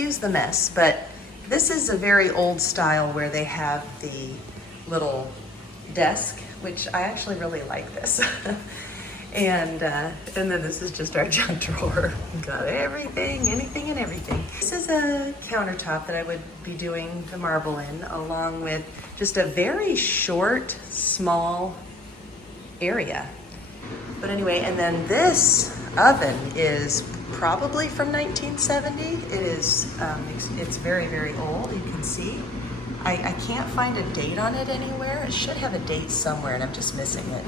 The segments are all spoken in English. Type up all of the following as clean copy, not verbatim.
excuse the mess, but this is a very old style where they have the little desk, which I actually really like this. And then this is just our junk drawer. Got everything, anything and everything. This is a countertop that I would be doing the marble in, along with just a very short, small area. But anyway, and then this oven is probably from 1970. It is, it's very, very old, you can see. I can't find a date on it anywhere. It should have a date somewhere and I'm just missing it.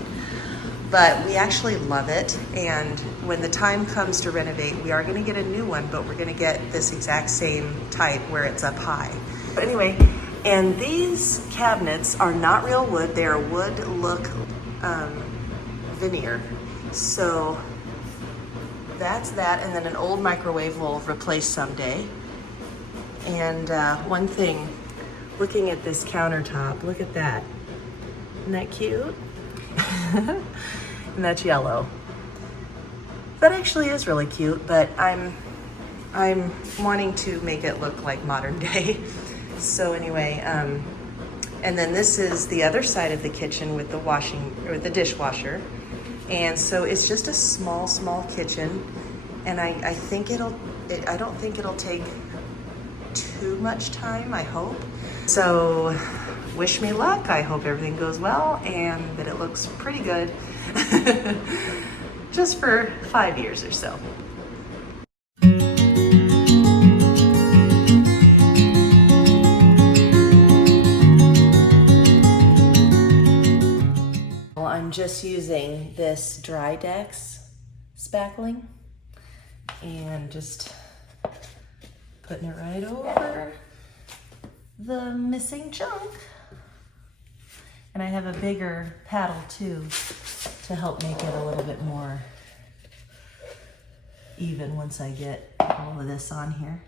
But we actually love it, and when the time comes to renovate, we are gonna get a new one, but we're gonna get this exact same type where it's up high. But anyway, and these cabinets are not real wood, they are wood look veneer. So that's that, and then an old microwave we'll replace someday. And one thing, looking at this countertop, look at that. Isn't that cute? And that's yellow. That actually is really cute, but I'm wanting to make it look like modern day. So anyway, and then this is the other side of the kitchen with the washing, or the dishwasher. And so it's just a small, small kitchen. And I don't think it'll take too much time, I hope. So wish me luck. I hope everything goes well and that it looks pretty good. Just for 5 years or so. Well, I'm just using this Dry Dex spackling and just putting it right over the missing chunk. And I have a bigger paddle too to help make it a little bit more even once I get all of this on here.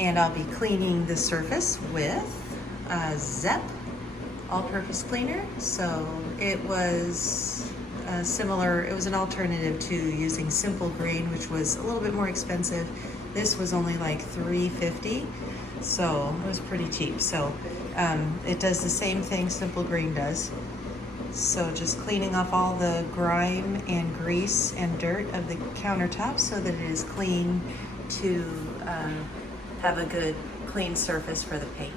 And I'll be cleaning the surface with a ZEP all-purpose cleaner. So it was similar, it was an alternative to using Simple Green, which was a little bit more expensive. This was only like $3.50, so it was pretty cheap. So it does the same thing Simple Green does. So just cleaning off all the grime and grease and dirt of the countertop so that it is clean to have a good clean surface for the paint.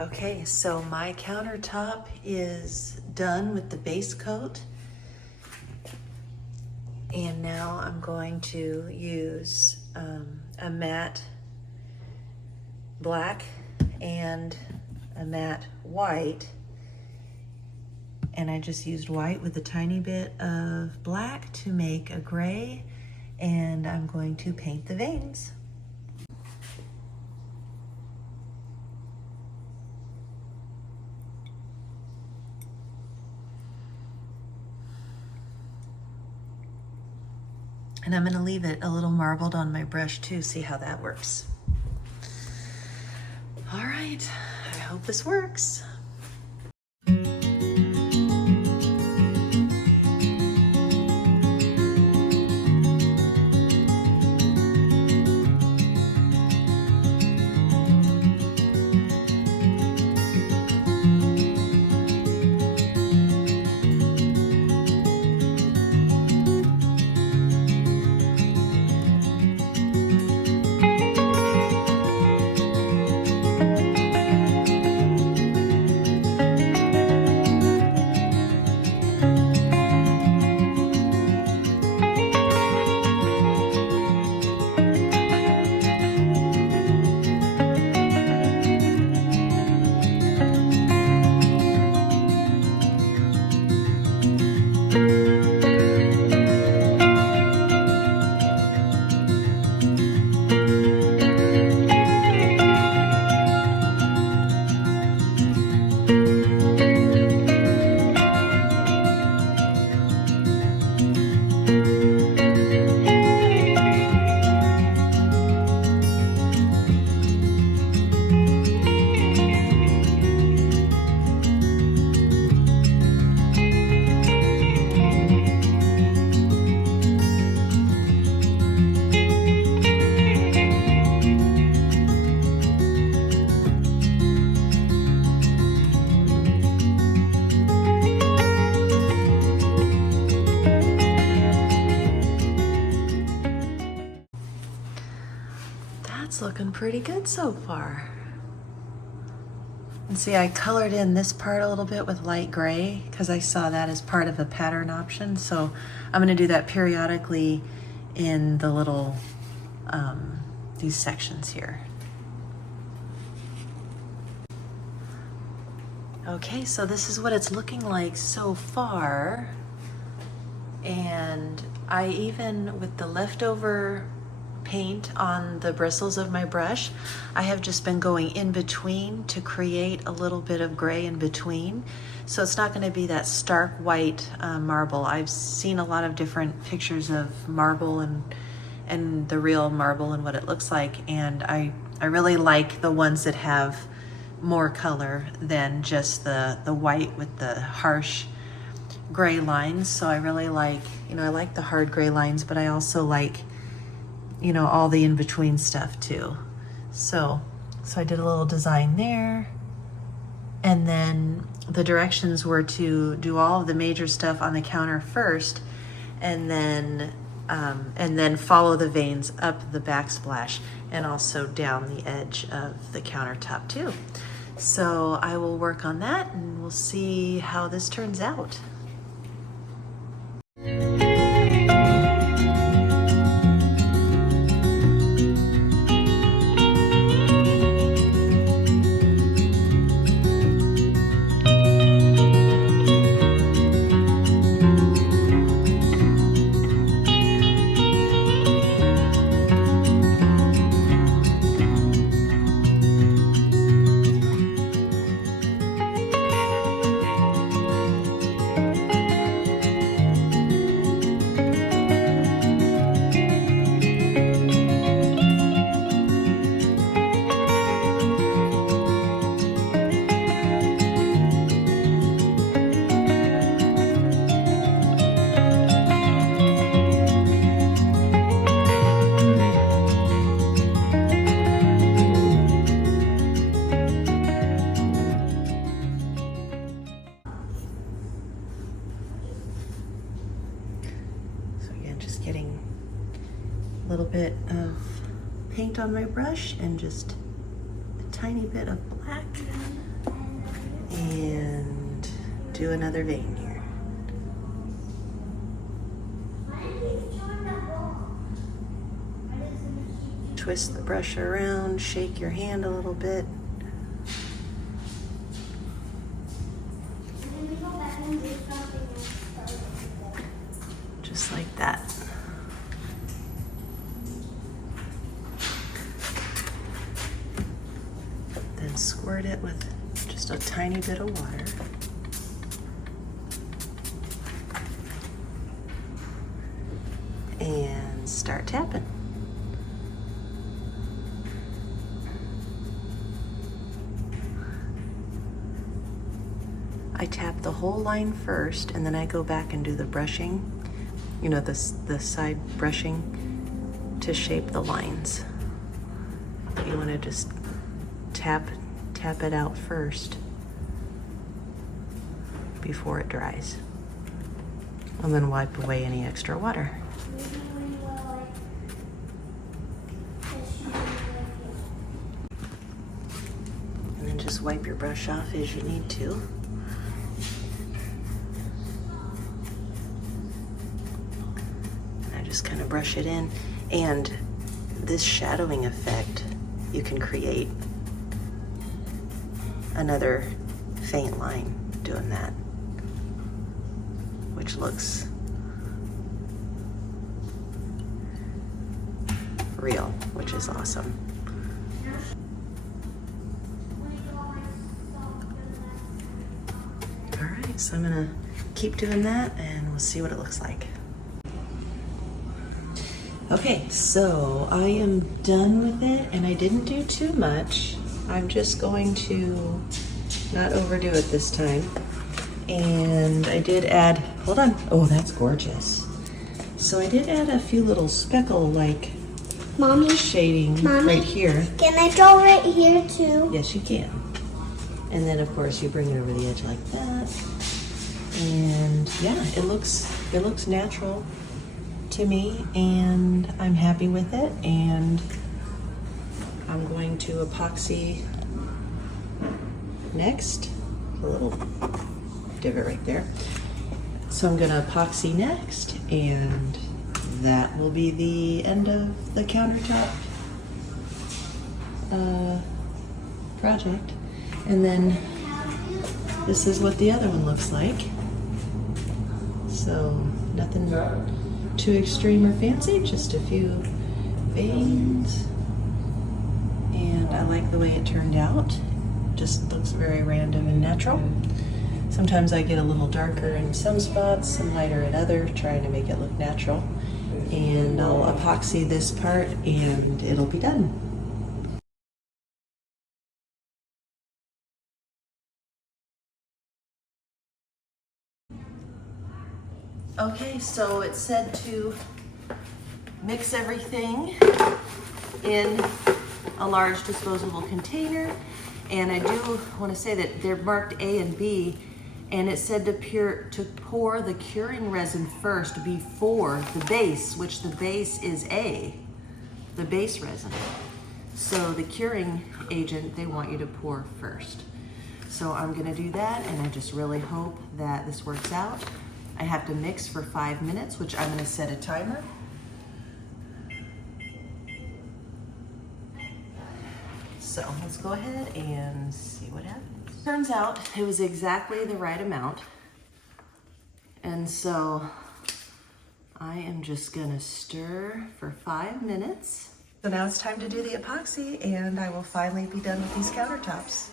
Okay, so my countertop is done with the base coat. And now I'm going to use a matte black and a matte white. And I just used white with a tiny bit of black to make a gray. and I'm going to paint the veins. And I'm gonna leave it a little marbled on my brush too, see how that works. All right, I hope this works. That's looking pretty good so far. And see, I colored in this part a little bit with light gray because I saw that as part of a pattern option. So I'm gonna do that periodically in the little, these sections here. Okay, so this is what it's looking like so far. And I even, with the leftover paint on the bristles of my brush, I have just been going in between to create a little bit of gray in between. So it's not going to be that stark white marble. I've seen a lot of different pictures of marble and the real marble and what it looks like, and I really like the ones that have more color than just the white with the harsh gray lines. So I really like, I like the hard gray lines, but I also like, all the in-between stuff too. So I did a little design there, and then the directions were to do all of the major stuff on the counter first, and then follow the veins up the backsplash and also down the edge of the countertop too. So I will work on that and we'll see how this turns out. Getting a little bit of paint on my brush and just a tiny bit of black, and do another vein here. Twist the brush around, shake your hand a little bit. Just like that. squirt it with just a tiny bit of water. And start tapping. I tap the whole line first, and then I go back and do the brushing, you know, the side brushing to shape the lines. You want to just tap it out first before it dries. And then wipe away any extra water. And then just wipe your brush off as you need to. Just kind of brush it in, and this shadowing effect, you can create another faint line doing that, which looks real, which is awesome. All right, so I'm gonna keep doing that and we'll see what it looks like. Okay, so I am done with it, and I didn't do too much. I'm just going to not overdo it this time. And I did add, hold on. Oh, that's gorgeous. So I did add a few little speckle-like shading right here. Can I draw right here too? Yes, you can. And then of course you bring it over the edge like that. And yeah, it looks natural to me, and I'm happy with it. And I'm going to epoxy next. A little divot right there. So I'm gonna epoxy next, and that will be the end of the countertop project. And then this is what the other one looks like. So nothing too extreme or fancy, just a few veins. And I like the way it turned out. Just looks very random and natural. Sometimes I get a little darker in some spots and lighter in other, trying to make it look natural. And I'll epoxy this part and it'll be done. Okay, so it said to mix everything in a large disposable container. And I do want to say that they're marked A and B, and it said to pour the curing resin first before the base, which the base is A, the base resin. So the curing agent, they want you to pour first. So I'm gonna do that, and I just really hope that this works out. I have to mix for 5 minutes, which I'm gonna set a timer. So let's go ahead and see what happens. Turns out it was exactly the right amount. And so I am just gonna stir for 5 minutes. So now it's time to do the epoxy, and I will finally be done with these countertops.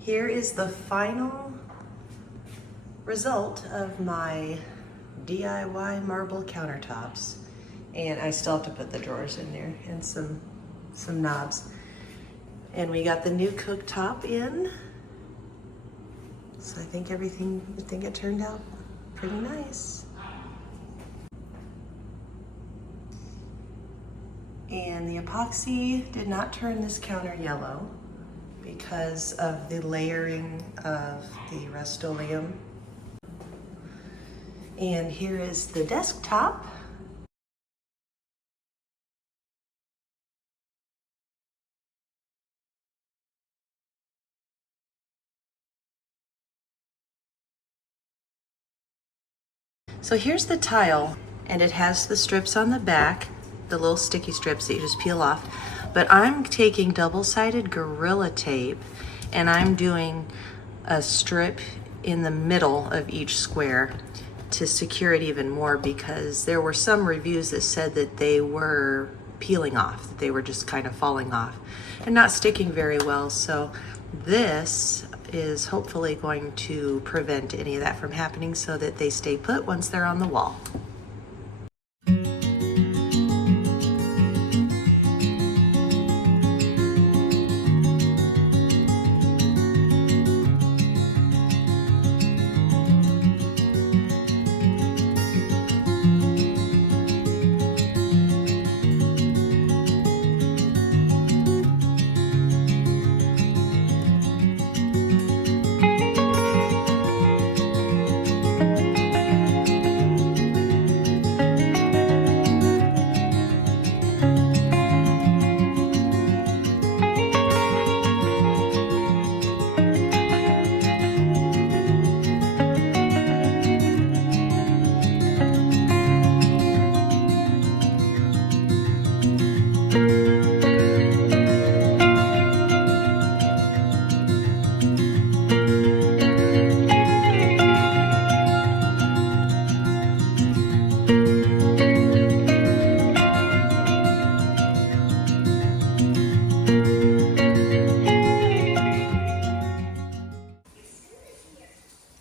Here is the final result of my DIY marble countertops. And I still have to put the drawers in there and some knobs. And we got the new cooktop in. So I think it turned out pretty nice. And the epoxy did not turn this counter yellow because of the layering of the Rust-Oleum. And here is the desktop. So here's the tile, and it has the strips on the back, the little sticky strips that you just peel off. But I'm taking double-sided Gorilla Tape and I'm doing a strip in the middle of each square to secure it even more, because there were some reviews that said that they were peeling off, that they were just kind of falling off and not sticking very well. So this is hopefully going to prevent any of that from happening so that they stay put once they're on the wall.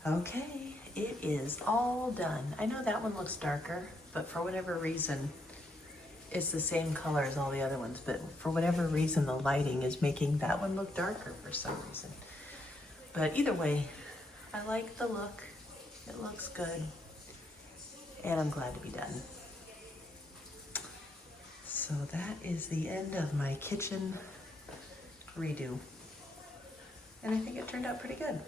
Okay, it is all done. I know that one looks darker, but for whatever reason, it's the same color as all the other ones, but for whatever reason, the lighting is making that one look darker for some reason. But either way, I like the look. It looks good, and I'm glad to be done. So that is the end of my kitchen redo. And I think it turned out pretty good.